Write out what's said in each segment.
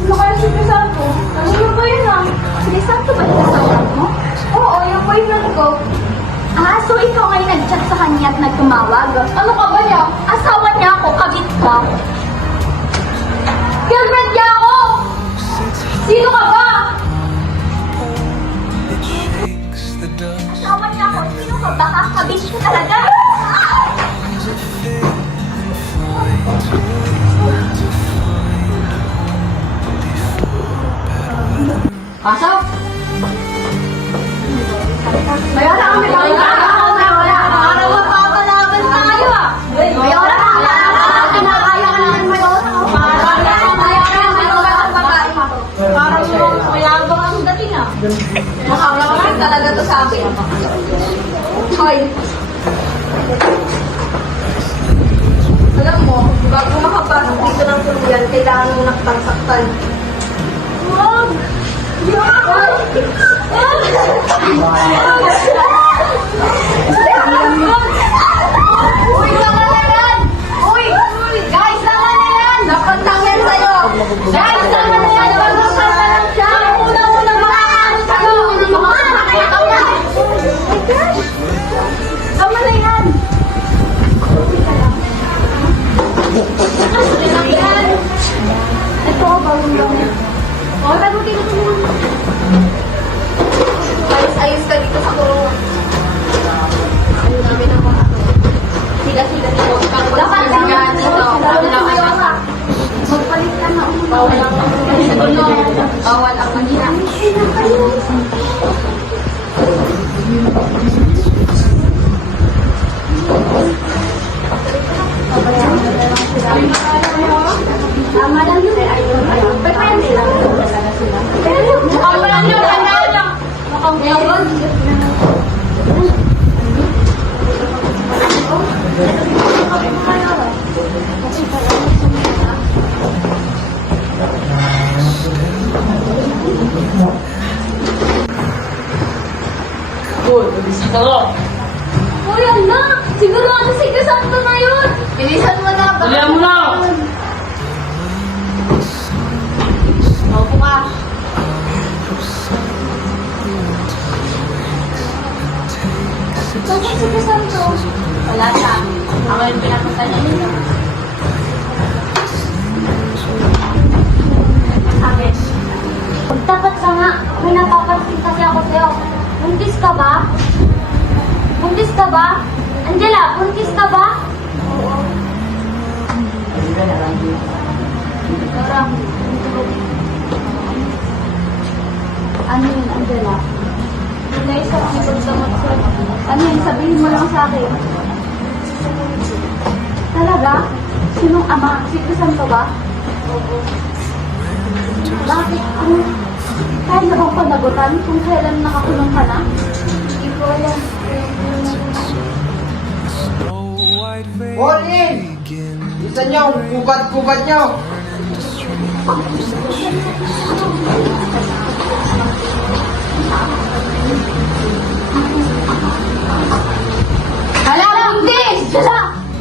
Ano kaya si Crisanto? Ano ba yun ah? Si Crisanto ba yung asawa mo? Oo, yung boyfriend ko. Ah, so ikaw ngayon nag-chat sa kanya at nagtumawag? Ano ka ba niya? Asawa niya ako, kabit ka. Girlfriend niya ako! Sino ka ba? Asawa niya ako, sino ka ba? Kabit ka talaga? Pasok! Mayora kami ba? Para mapapalaban tayo ah! Mayora ka! Kinakaya ka naman Mayora! Parang mayabang ang dating ah! Nakakalaman talaga to sa akin. Hoy! Alam mo, bago makapasok dito ng tuluyan, kailangan mo nakapasaktan. Wag! Uy, tama na yan! Uy! Guys, tama na yan! Dapat lang yan sa'yo! Guys, tama na yan! Pag-usap ka lang siya! Una-una mga ano! Tama na yan! Ito, bawang lang. Oh, bago dito ko naman. Ayos ka dito sa kurungan. Ayun namin ang mga sila-sila dito. Dapat lang dito. Magpalit ka na. Bawal ang bawal ang manila. Tama lang yun. Pwede lang. Mukhang lang yun. Mukhang yun. Uy, anak! Sigurado si Crisanto na yun! Bilisan mo na! Bilisan mo na! Opo ka. Saan si Crisanto? Wala siya. Ako yung pinapunta niya nito. Sabi, dapat ka nga. May napapansin kasi ako sa'yo. Buntis ka ba? Buntis ka ba? Angela, buntis ka ba? Oo. Dora, ano yun, Angela? Guys, sa pagdamot sir. Ano yun, sabihin mo lang sa akin. Talaga? Sinong ama? Si Crisanto ba? Oo. Bakit? Kaya na bang panagutan kung kailan nakakulong ka na? Hindi ko alam. All in! Isa nyo, kubat-kubat nyo! Hala, buntis! Angela!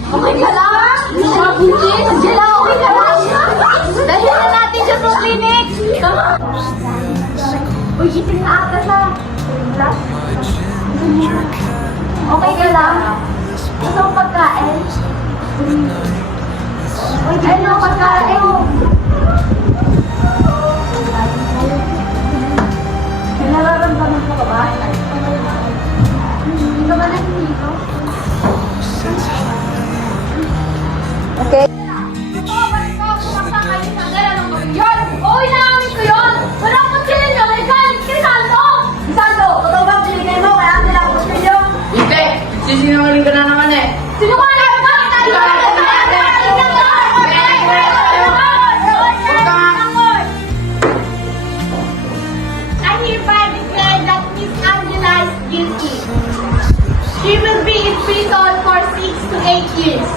Okay ka lang? Angela, buntis! Angela, okay ka lang? Dahil na natin siya sa clinic! Tama! Uy, itin na ata sa glass. Okay ka lang? Gusto mo pagkain? Uy, ano pagkain? May nararamdaman ko ka ba? Hindi ka ba nahihilo? Okay. Uy, namin ko yun! Walang kutsilin yun! Crisanto! Crisanto, totoo ba binigay mo? Kaya ang nila kutsilyo? Hindi! Sisinungaling ka na naman eh! Sinungaling ka! I hereby declare that Miss Angela is guilty. She will be in prison for 6 to 8 years.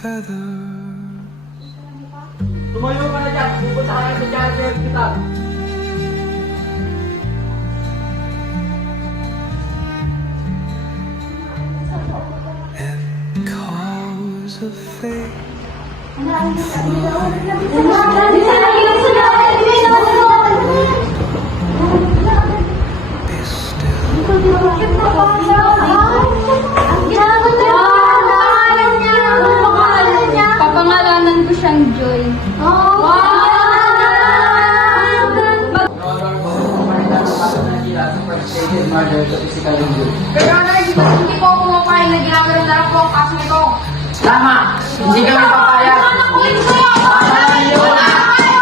feathers. Tumayo ka na dyan. Pupunta ka na sa charger kita. And cause of fate is still Papangalanan ko siyang Joy. Pero ano, hindi po ako pumapayag na ginagawa ng darap ko ang kaso nito. Tama! Hindi kami papayag!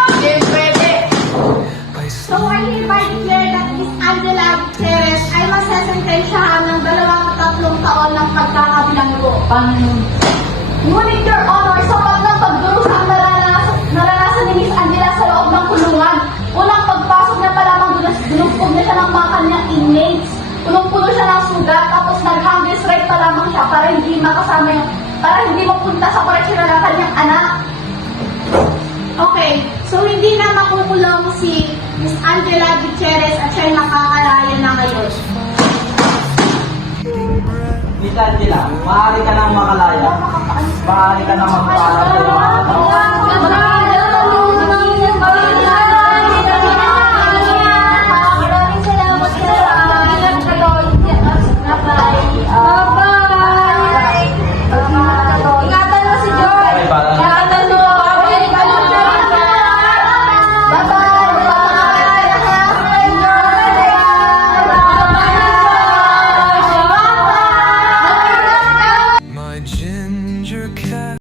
Hindi pwede! by So I hereby declare that Miss Angela Gutierrez ay masasentensyahan ng 23 taon ng pagkakabilanggo. Ngunit, Your Honor, sapat ng pagdurusa ang naranasan ni Miss Angela sa loob ng kulungan. Unang pagpasok niya pa lamang dinugtog niya siya ng mga kanyang inmates. Punong-puno siya ng sugat, tapos nag-hunger strike pa lamang siya para hindi mapunta sa koleksyon ng kanyang anak. Okay, so hindi na makukulong si Miss Angela Gutierrez at siya'y makakalaya na ngayon. Miss Angela, maaari ka nang makalaya. Maaari ka nang magpaalam sa mga tao.